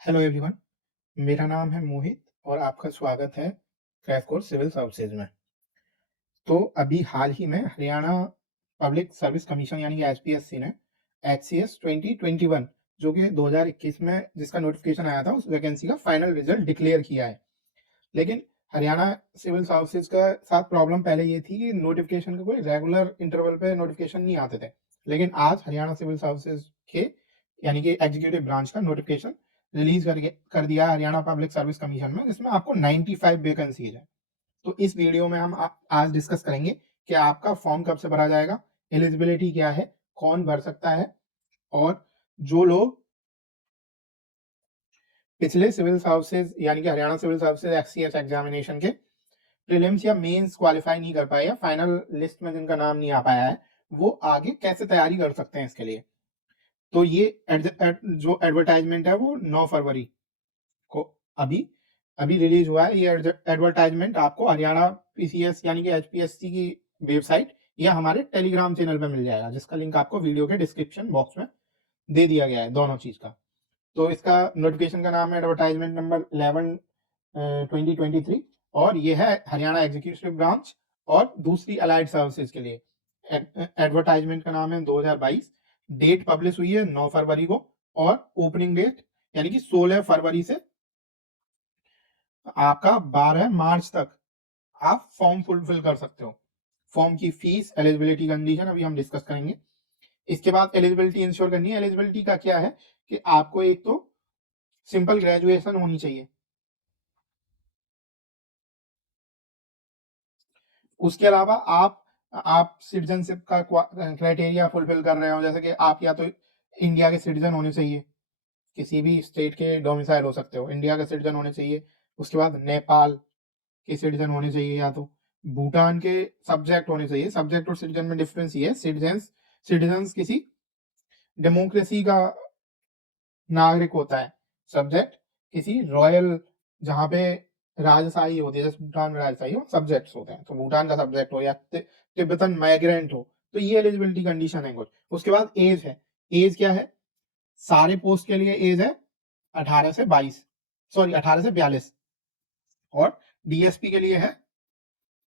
Hello everyone, मेरा नाम है मोहित और आपका स्वागत है क्रैश कोर्स सिविल सर्विसेज में। तो अभी हाल ही में हरियाणा पब्लिक सर्विस कमीशन यानी कि एचपीएससी ने एचसीएस 2021 जो कि 2021 में जिसका नोटिफिकेशन आया था उस वैकेंसी का फाइनल रिजल्ट डिक्लेयर किया है। लेकिन हरियाणा सिविल सर्विसेज का साथ प्रॉब्लम पहले ये थी कि नोटिफिकेशन का कोई रेगुलर इंटरवल पे नोटिफिकेशन नहीं आते थे। लेकिन आज हरियाणा सिविल सर्विसेज के यानी कि एग्जीक्यूटिव ब्रांच का नोटिफिकेशन रिलीज कर दिया हरियाणा पब्लिक सर्विस कमीशन में, जिसमें आपको 95 वैकेंसीज है। तो इस वीडियो में हम आज डिस्कस करेंगे कि आपका फॉर्म कब से भरा जाएगा, एलिजिबिलिटी क्या है, कौन भर सकता है, और जो लोग पिछले सिविल सर्विसेज यानी कि हरियाणा सिविल सर्विसेज एक्सीएस एग्जामिनेशन के प्रीलिम्स या मेंस क्वालिफाई नहीं कर पाए या फाइनल लिस्ट में जिनका नाम नहीं आ पाया है, वो आगे कैसे तैयारी कर सकते हैं इसके लिए। तो ये जो एडवर्टाइजमेंट है वो 9 फरवरी को अभी अभी रिलीज हुआ है। ये एडवर्टाइजमेंट आपको हरियाणा पीसीएस यानी कि एचपीएससी की वेबसाइट या हमारे टेलीग्राम चैनल पे मिल जाएगा, जिसका लिंक आपको वीडियो के डिस्क्रिप्शन बॉक्स में दे दिया गया है, दोनों चीज का। तो इसका नोटिफिकेशन का नाम है एडवर्टाइजमेंट नंबर 11 2023 और ये है हरियाणा एग्जीक्यूटिव ब्रांच और दूसरी अलाइड सर्विसेज के लिए। एडवर्टाइजमेंट का नाम है 2022, डेट पब्लिश हुई है 9 फरवरी को और ओपनिंग डेट यानी कि 16 फरवरी से आपका 12 मार्च तक आप फॉर्म फुलफिल कर सकते हो। फॉर्म की फीस, एलिजिबिलिटी कंडीशन अभी हम डिस्कस करेंगे। इसके बाद एलिजिबिलिटी इंश्योर करनी है। एलिजिबिलिटी का क्या है कि आपको एक तो सिंपल ग्रेजुएशन होनी चाहिए, उसके अलावा आप सिटीजनशिप का क्राइटेरिया फुलफिल कर रहे हो, जैसे कि आप या तो इंडिया के सिटीजन होने चाहिए, किसी भी स्टेट के डोमिसाइल हो सकते हो, इंडिया के सिटीजन होने चाहिए। उसके बाद नेपाल के सिटीजन होने चाहिए, या तो भूटान के सब्जेक्ट होने चाहिए। सब्जेक्ट और सिटीजन में डिफरेंस ये है, सिटीजन किसी डेमोक्रेसी का नागरिक होता है, सब्जेक्ट किसी रॉयल जहां पे राजशाही होती है, जैसे भूटान में राजशाही हो, सब्जेक्ट्स होते हैं। तो भूटान का सब्जेक्ट हो या तिब्बतन माइग्रेंट हो, तो ये एलिजिबिलिटी कंडीशन है कुछ। उसके बाद एज है। एज क्या है? सारे पोस्ट के लिए एज है 18 से 22, सॉरी 18 से 42, और डीएसपी के लिए है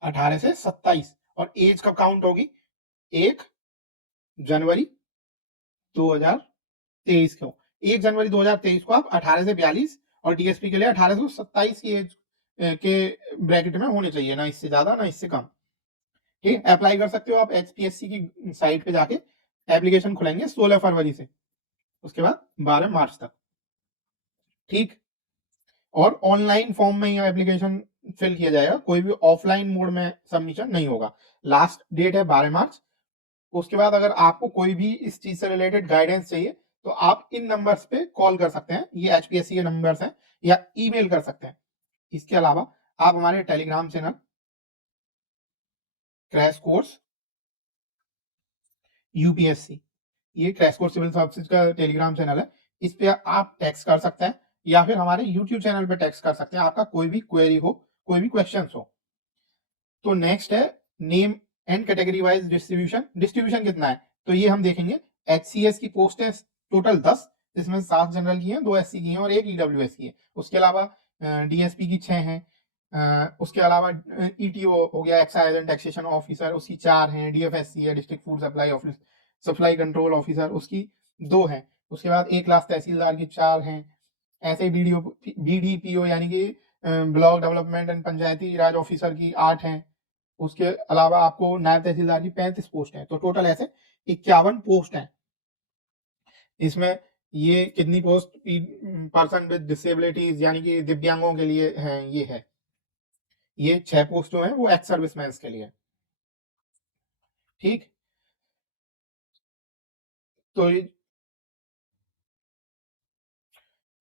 18 से 27। और एज कब काउंट होगी? 1 जनवरी 2023 को। 1 जनवरी 2023 को आप 18 से 42 और डीएसपी के लिए 18 से 27 की एज के ब्रैकेट में होने चाहिए, ना इससे ज्यादा ना इससे कम। ठीक है, अप्लाई कर सकते हो आप एचपीएससी की साइट पे जाके। एप्लीकेशन खुलेंगे 16 फरवरी से, उसके बाद 12 मार्च तक। ठीक, और ऑनलाइन फॉर्म में यह एप्लीकेशन फिल किया जाएगा, कोई भी ऑफलाइन मोड में सबमिशन नहीं होगा। लास्ट डेट है 12 मार्च। उसके बाद अगर आपको कोई भी इस चीज से रिलेटेड गाइडेंस चाहिए तो आप इन नंबर्स पे कॉल कर सकते हैं, ये एचपीएससी के नंबर्स हैं, या ईमेल कर सकते हैं। इसके अलावा आप हमारे Telegram channel crash course UPSC, ये क्रैश कोर्स सिविल सर्विसेज का टेलीग्राम चैनल है, इस पे आप टेक्स्ट कर सकते हैं या फिर हमारे यूट्यूब चैनल पे टेक्स्ट कर सकते हैं, आपका कोई भी क्वेरी हो, कोई भी क्वेश्चन हो। तो नेक्स्ट है name and category wise distribution. Distribution कितना है तो ये हम देखेंगे। एचसीएस की पोस्ट है टोटल 10, जिसमें 7 जनरल की हैं, 2 एससी की हैं और 1 ईडब्ल्यूएस की है। उसके अलावा डीएसपी की 6 हैं। उसके अलावा ईटीओ हो गया, एक्साइज एंड टैक्सेशन ऑफिसर, उसकी 4 हैं। डीएफएससी है, district food supply office, supply control officer, उसकी 2 हैं। उसके बाद एक क्लास तहसीलदार की 4 हैं। ऐसे बीडीपीओ यानी कि block development and Panchayati Raj officer की 8 हैं। उसके अलावा आपको नायब तहसीलदार की 35 पोस्ट है, तो टोटल ऐसे 51 पोस्ट हैं। इसमें ये कितनी पोस्ट पर्सन विद डिसेबिलिटीज यानी कि दिव्यांगों के लिए हैं, ये है। ये 6 पोस्ट जो है वो एक्स सर्विसमैन के लिए। ठीक, तो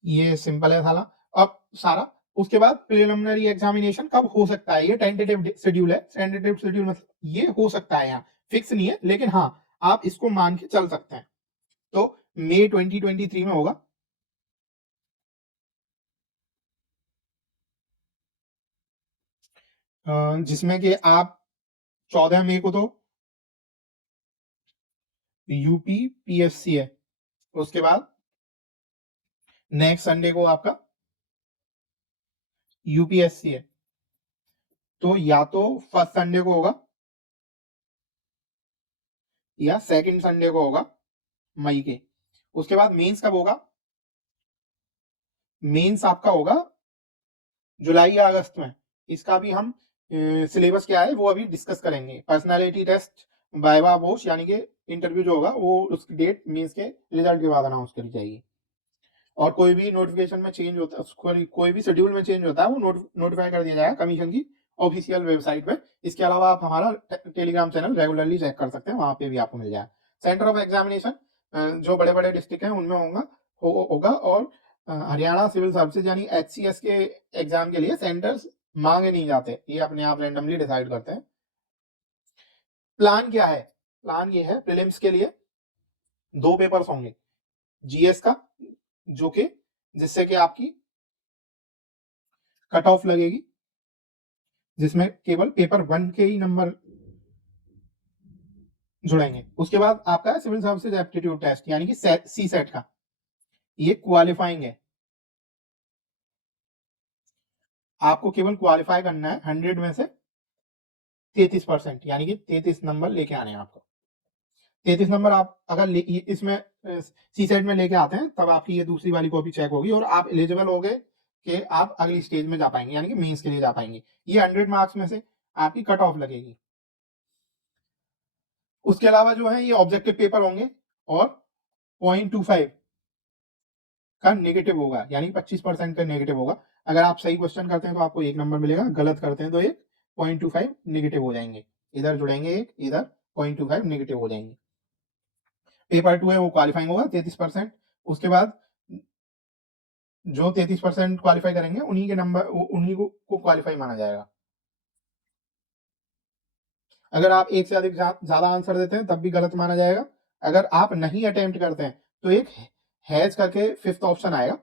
ये सिंपल है साला। अब सारा उसके बाद प्रिलिमिनरी एग्जामिनेशन कब हो सकता है, ये टेंटेटिव शेड्यूल है। टेंटेटिव शेड्यूल मतलब ये हो सकता है, यहाँ फिक्स नहीं है, लेकिन हाँ आप इसको मान के चल सकते हैं। तो मई 2023 में होगा। जिसमें कि आप 14 मई को तो यूपी पीएससी है। उसके बाद नेक्स्ट संडे को आपका यूपीएससी है, तो या तो फर्स्ट संडे को होगा या सेकंड संडे को होगा मई के। उसके बाद मेंस कब होगा? मेंस आपका होगा जुलाई या अगस्त में। इसका भी हम सिलेबस क्या है वो अभी डिस्कस करेंगे। पर्सनालिटी टेस्ट, वाइवा वोश यानी कि इंटरव्यू जो होगा वो उसकी डेट मेंस के रिजल्ट के बाद अनाउंस करी जाएगी। और कोई भी नोटिफिकेशन में चेंज होता है, कोई भी शेड्यूल में चेंज होता है वो नोटिफाई कर दिया जाएगा कमीशन की ऑफिशियल वेबसाइट पे। इसके अलावा आप हमारा टेलीग्राम चैनल रेगुलरली चेक कर सकते हैं, वहां पे भी आपको मिल जाएगा। सेंटर ऑफ एग्जामिनेशन जो बड़े बड़े डिस्ट्रिक्ट हैं उनमें होगा और हरियाणा सिविल सर्विसेज यानी HCS के एग्जाम के लिए सेंटर्स मांगे नहीं जाते, ये अपने आप रैंडमली डिसाइड करते हैं। प्लान क्या है? प्लान ये है, प्रीलिम्स के लिए 2 पेपर्स होंगे, जीएस का जो कि जिससे कि आपकी कट ऑफ लगेगी, जिसमें केवल पेपर 1 के ही नंबर जुड़ेंगे। उसके बाद आपका सिविल सर्विसेज एप्टीट्यूड टेस्ट यानी कि सी सेट का, ये क्वालिफाइंग है। आपको केवल क्वालिफाई करना है 100 में से 33%, यानी कि 33 नंबर लेके आने हैं आपको। 33 नंबर आप अगर इसमें सी सेट में लेके आते हैं तब आपकी ये दूसरी वाली कॉपी चेक होगी और आप एलिजिबल हो गए कि आप अगली स्टेज में जा पाएंगे, यानी कि मेंस के लिए जा पाएंगे। ये 100 मार्क्स में से आपकी कट ऑफ लगेगी। उसके अलावा जो है ये ऑब्जेक्टिव पेपर होंगे और 0.25 का नेगेटिव होगा, यानी 25% का नेगेटिव होगा। अगर आप सही क्वेश्चन करते हैं तो आपको 1 नंबर मिलेगा, गलत करते हैं तो एक 0.25 नेगेटिव हो जाएंगे। इधर जुड़ेंगे एक, इधर 0.25 नेगेटिव हो जाएंगे। पेपर 2 है वो क्वालिफाइंग होगा 33%। उसके बाद जो 33% क्वालिफाई करेंगे उन्हीं के नंबर, उन्हीं को क्वालिफाई माना जाएगा। अगर आप एक से अधिक ज्यादा आंसर देते हैं तब भी गलत माना जाएगा। अगर आप नहीं अटेम्प्ट करते हैं तो एक हैज करके 5th ऑप्शन आएगा,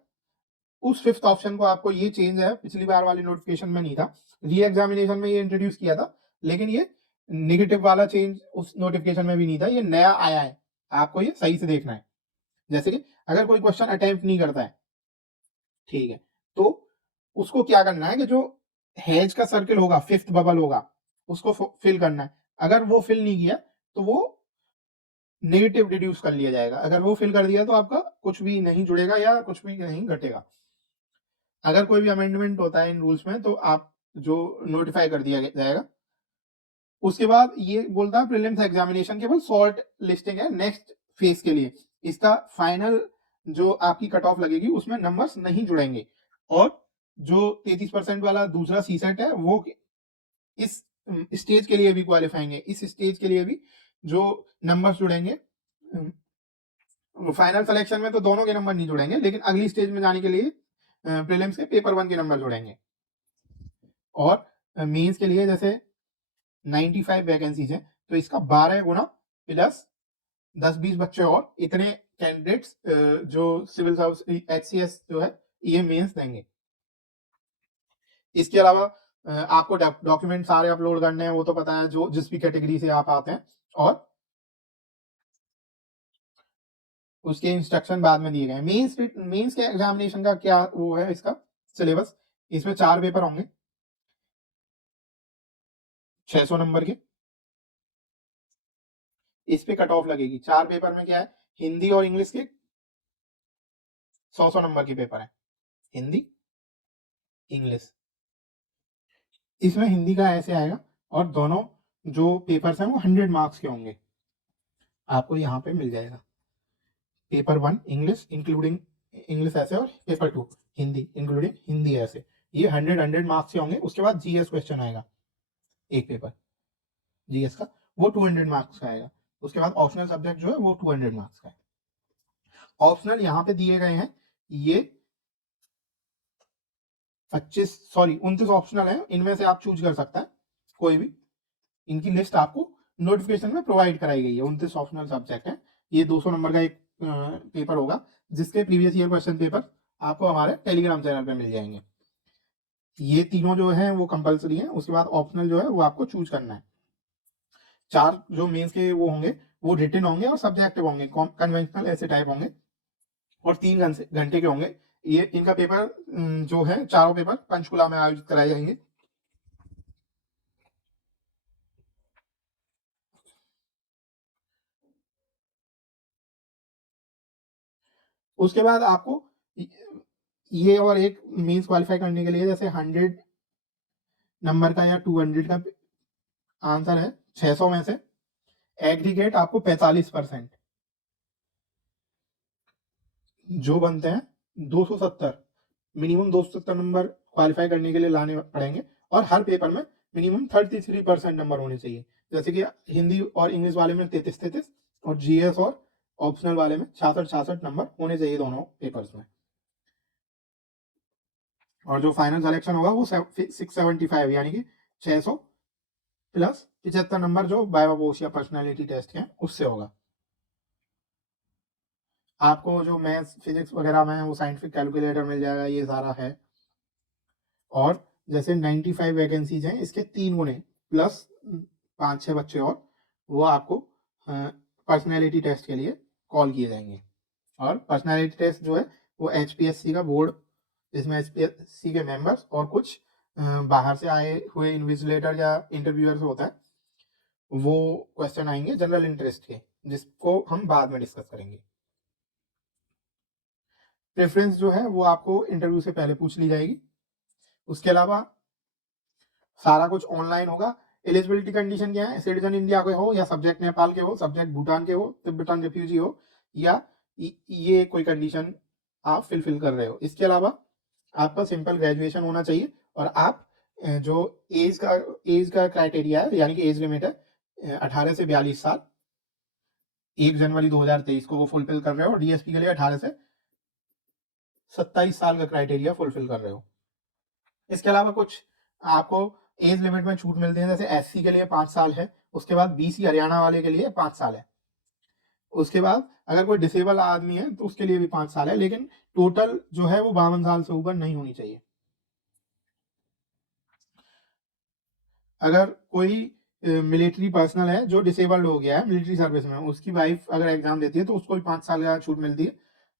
उस 5th ऑप्शन को आपको, ये चेंज है, पिछली बार वाली नोटिफिकेशन में नहीं था, री एग्जामिनेशन में ये इंट्रोड्यूस किया था, लेकिन ये नेगेटिव वाला चेंज उस नोटिफिकेशन में भी नहीं था, ये नया आया है, आपको ये सही से देखना है। जैसे कि अगर कोई क्वेश्चन अटेम्प्ट नहीं करता है, ठीक है, तो उसको क्या करना है कि जो हैज का सर्किल होगा, 5th बबल होगा, उसको फिल करना है। अगर वो फिल नहीं किया तो वो नेगेटिव डिड्यूस कर लिया जाएगा। अगर वो फिल कर दिया तो आपका कुछ भी नहीं जुड़ेगा या कुछ भी नहीं घटेगा। अगर कोई भी अमेंडमेंट होता है इन रूल्स में तो आप जो नोटिफाई कर दिया जाएगा। उसके बाद ये बोलता है प्रीलिम्स एग्जामिनेशन केवल शॉर्ट लिस्टिंग है नेक्स्ट फेज के लिए, इसका फाइनल जो आपकी कट ऑफ लगेगी उसमें नंबर्स नहीं जुड़ेंगे। और जो 33% वाला दूसरा सी सेट है वो इस स्टेज के लिए भी क्वालिफाइंग है, इस स्टेज के लिए भी जो नंबर्स जुड़ेंगे, फाइनल सिलेक्शन में तो दोनों के नंबर नहीं जुड़ेंगे, लेकिन अगली स्टेज में जाने के लिए प्रीलिम्स के पेपर 1 के नंबर जुड़ेंगे। और मेंस के लिए जैसे 95 वैकेंसीज है तो इसका 12 गुना प्लस 10-20 बच्चे और इतने कैंडिडेट्स जो सिविल सर्विस HCS जो है ये मेंस देंगे। इसके अलावा आपको डॉक्यूमेंट सारे अपलोड करने हैं, वो तो पता है, जो जिस भी कैटेगरी से आप आते हैं, और उसके इंस्ट्रक्शन बाद में दिए गए हैं। मेंस के एग्जामिनेशन का क्या वो है इसका सिलेबस, इसमें 4 पेपर होंगे 600 नंबर के, इस पे कट ऑफ लगेगी। 4 पेपर में क्या है, हिंदी और इंग्लिश के 100 नंबर के पेपर है, हिंदी इंग्लिश। इसमें हिंदी का ऐसे आएगा और दोनों जो पेपर्स हैं वो 100 मार्क्स के होंगे, आपको यहाँ पे मिल जाएगा। पेपर 1 इंग्लिश इंक्लूडिंग इंग्लिश ऐसे, और पेपर 2 हिंदी इंक्लूडिंग हिंदी ऐसे, ये 100 मार्क्स के होंगे। उसके बाद जीएस क्वेश्चन आएगा, एक पेपर जीएस का, वो 200 मार्क्स का आएगा। उसके बाद ऑप्शनल सब्जेक्ट जो है वो 200 मार्क्स का है। ऑप्शनल यहाँ पे दिए गए हैं, ये 29 ऑप्शनल है, इनमें से आप चूज कर सकता है कोई भी, इनकी लिस्ट आपको नोटिफिकेशन में प्रोवाइड कराई गई है। 29 ऑप्शनल सब्जेक्ट है, ये 200 नंबर का एक पेपर होगा, जिसके प्रीवियस ईयर क्वेश्चन पेपर आपको हमारे टेलीग्राम चैनल पे मिल जाएंगे। ये तीनों जो है वो कंपलसरी है, उसके बाद ऑप्शनल जो है वो आपको चूज करना है। 4 जो मेंस के वो होंगे वो रिटन होंगे और सब्जेक्टिव होंगे, कन्वेंशनल ऐसे टाइप होंगे, और 3 घंटे के होंगे। ये इनका पेपर जो है, चारों पेपर पंचकुला में आयोजित कराए जाएंगे। उसके बाद आपको ये और एक मेंस क्वालिफाई करने के लिए, जैसे 100 नंबर का या 200 का आंसर है 600 में से, एग्रीगेट आपको 45% जो बनते हैं 270, मिनिमम 270 नंबर क्वालिफाई करने के लिए लाने पड़ेंगे। और हर पेपर में मिनिमम 33% नंबर होने चाहिए। जैसे कि हिंदी और इंग्लिश वाले में 33 और जीएस और ऑप्शनल वाले में 66 नंबर होने चाहिए दोनों पेपर्स में। और जो फाइनल सिलेक्शन होगा वो 675 यानी कि 600 प्लस 75 नंबर जो वाइवा वोश या पर्सनालिटी टेस्ट है उससे होगा। आपको जो मैथ्स फिजिक्स वगैरह में है वो साइंटिफिक कैलकुलेटर मिल जाएगा, ये सारा है। और जैसे 95 वैकेंसीज हैं, इसके 3 गुने प्लस 5-6 बच्चे और वो आपको पर्सनैलिटी टेस्ट के लिए कॉल किए जाएंगे। और पर्सनैलिटी टेस्ट जो है वो HPSC का बोर्ड, जिसमें HPSC के मेंबर्स और कुछ बाहर से आए हुए इन्विजिलेटर या इंटरव्यूअर्स होता है, वो क्वेश्चन आएंगे जनरल इंटरेस्ट के, जिसको हम बाद में डिस्कस करेंगे। प्रेफरेंस जो है वो आपको इंटरव्यू से पहले पूछ ली जाएगी। उसके अलावा सारा कुछ ऑनलाइन होगा। एलिजिबिलिटी कंडीशन क्या है, सिटीजन इंडिया के हो या सब्जेक्ट नेपाल के हो, सब्जेक्ट भूटान के हो, तिब्बतन रिफ्यूजी हो, या ये कोई कंडीशन आप फिल कर रहे हो। इसके अलावा आपका सिंपल ग्रेजुएशन होना चाहिए। और आप जो एज का क्राइटेरिया है, यानी कि एज लिमिट है 18 से 42 साल, 1 जनवरी 2023 को वो फुलफिल कर रहे हो। और डीएसपी के लिए 18 से 27 साल का क्राइटेरिया फुलफिल कर रहे हो। इसके अलावा कुछ आपको एज लिमिट में छूट मिलती है, जैसे एससी के लिए 5 साल है, उसके बाद बीसी हरियाणा वाले के लिए 5 साल है, उसके बाद अगर कोई डिसेबल आदमी है तो उसके लिए भी 5 साल है, लेकिन टोटल जो है वो 52 साल से ऊपर नहीं होनी चाहिए। अगर कोई मिलिट्री पर्सनल है जो डिसेबल्ड हो गया है मिलिट्री सर्विस में, उसकी वाइफ अगर एग्जाम देती है तो उसको भी 5 साल का छूट मिलती है।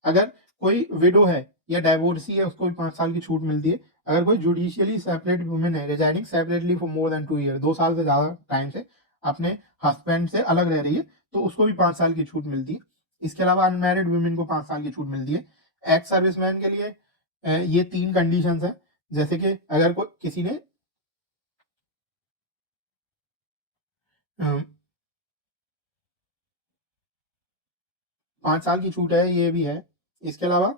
अगर कोई विडो है या डाइवोर्सी है उसको भी 5 साल की छूट मिलती है। अगर कोई जुडिशियली सेपरेट वुमेन है residing separately for more than 2 year, 2 साल से ज्यादा टाइम से अपने हस्बैंड से अलग रह रही है, तो उसको भी 5 साल की छूट मिलती है। इसके अलावा अनमैरिड वुमेन को 5 साल की छूट मिलती है। एक्स सर्विसमैन के लिए ये 3 कंडीशन है, जैसे कि अगर किसी ने 5 साल की छूट है, ये भी है। इसके अलावा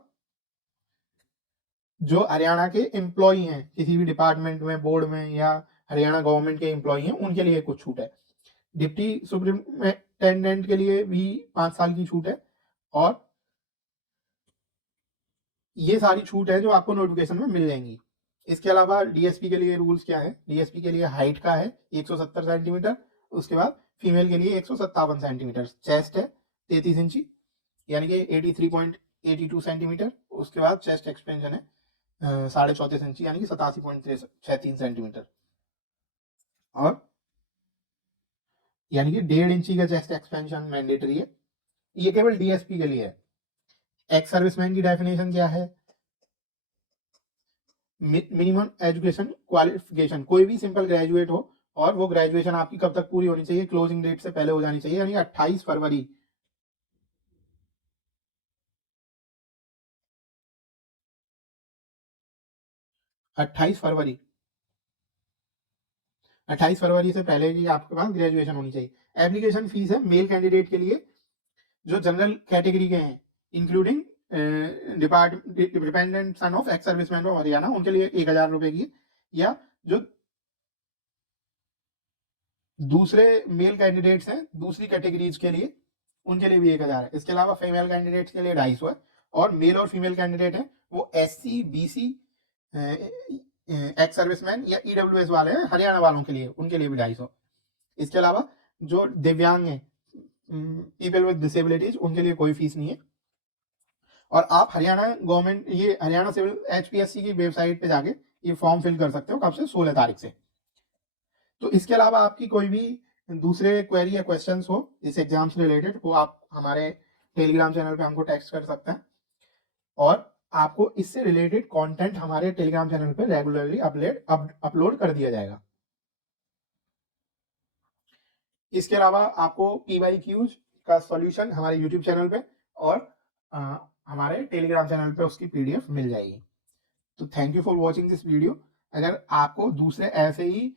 जो हरियाणा के एम्प्लॉई हैं किसी भी डिपार्टमेंट में, बोर्ड में, या हरियाणा गवर्नमेंट के एम्प्लॉई हैं, उनके लिए कुछ छूट है। डिप्टी सुपरिटेंडेंट के लिए भी 5 साल की छूट है। और ये सारी छूट है जो आपको नोटिफिकेशन में मिल जाएंगी। इसके अलावा डीएसपी के लिए रूल्स क्या है, डीएसपी के लिए हाइट का है 170 सेंटीमीटर, उसके बाद फीमेल के लिए 157 सेंटीमीटर, चेस्ट है 33 इंची यानी कि 83.82 सेंटीमीटर, उसके बाद चेस्ट एक्सपेंशन है 34.5 इंची यानी कि 87.63 सेंटीमीटर, और यानी कि 1.5 इंची का चेस्ट एक्सपेंशन मैंडेटरी है। ये केवल डीएसपी के लिए है। एक्स सर्विसमैन की डेफिनेशन क्या है, मिनिमम एजुकेशन क्वालिफिकेशन, कोई भी सिंपल ग्रेजुएट हो और वो ग्रेजुएशन आपकी कब तक पूरी होनी चाहिए, क्लोजिंग डेट से पहले हो जानी चाहिए, यानी 28 फरवरी 28 फरवरी 28 फरवरी से पहले की आपके पास ग्रेजुएशन होनी चाहिए। एप्लीकेशन फीस है मेल कैंडिडेट के लिए जो जनरल कैटेगरी के हैं, including dependent son of ex serviceman of Haryana, उनके लिए 1000 रुपए की, या जो दूसरे मेल कैंडिडेट्स हैं दूसरी कैटेगरीज के लिए उनके लिए भी 1000 है। इसके अलावा फीमेल कैंडिडेट्स के लिए 250 है। और मेल और फीमेल कैंडिडेट है वो SC BC एक्स सर्विसमैन या EWS वाले हैं हरियाणा वालों के लिए, उनके लिए भी 250। इसके अलावा जो दिव्यांग है, पीपल विद डिसेबिलिटीज, उनके लिए कोई फीस नहीं है। और आप हरियाणा गवर्नमेंट, ये हरियाणा सिविल HPSC की वेबसाइट पे जाके ये फॉर्म फिल कर सकते हो कब से, 16 तारीख से। तो इसके अलावा आपकी कोई भी दूसरे क्वेरी या क्वेश्चंस हो इस एग्जाम से रिलेटेड, वो आप हमारे टेलीग्राम चैनल पे हमको टेक्स्ट कर सकते हैं। और आपको इससे रिलेटेड कंटेंट हमारे टेलीग्राम चैनल पे रेगुलरली अपलोड कर दिया जाएगा। इसके अलावा आपको PYQs का सॉल्यूशन हमारे यूट्यूब चैनल पे और हमारे टेलीग्राम चैनल पे उसकी PDF मिल जाएगी। तो thank you for watching this video. अगर आपको दूसरे ऐसे ही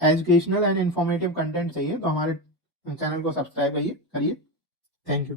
एजुकेशनल एंड इंफॉर्मेटिव कंटेंट चाहिए तो हमारे चैनल को सब्सक्राइब करिए। Thank you.